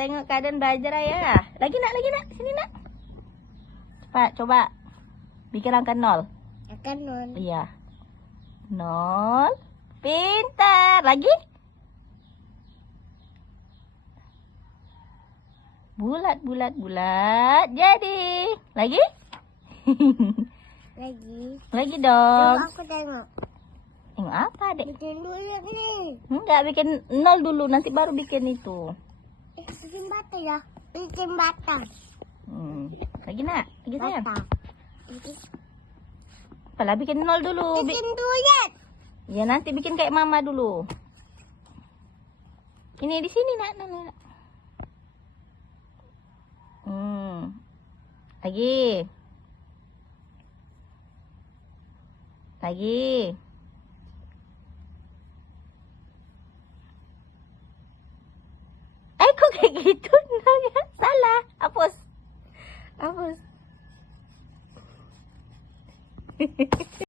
tengok keadaan belajar ayah. Lagi nak. Sini nak. Cepat, coba. Bikin angka 0. Angka 0. Iya. 0. Pintar. Lagi. Bulat. Jadi. Lagi? Lagi dong. Coba aku tengok. Tengok apa, Dek? Bikin dulu ni. Enggak, bikin 0 dulu. Nanti baru bikin itu. Bikin bata ya. Bikin bata. Lagi nak? Lagi sayang? Bata. Apalah, bikin 0 dulu. Bikin tuyet. Ya, nanti bikin kayak mama dulu. Ini di sini, nak. Lagi. Kok kayak gitu? Salah. Hapus.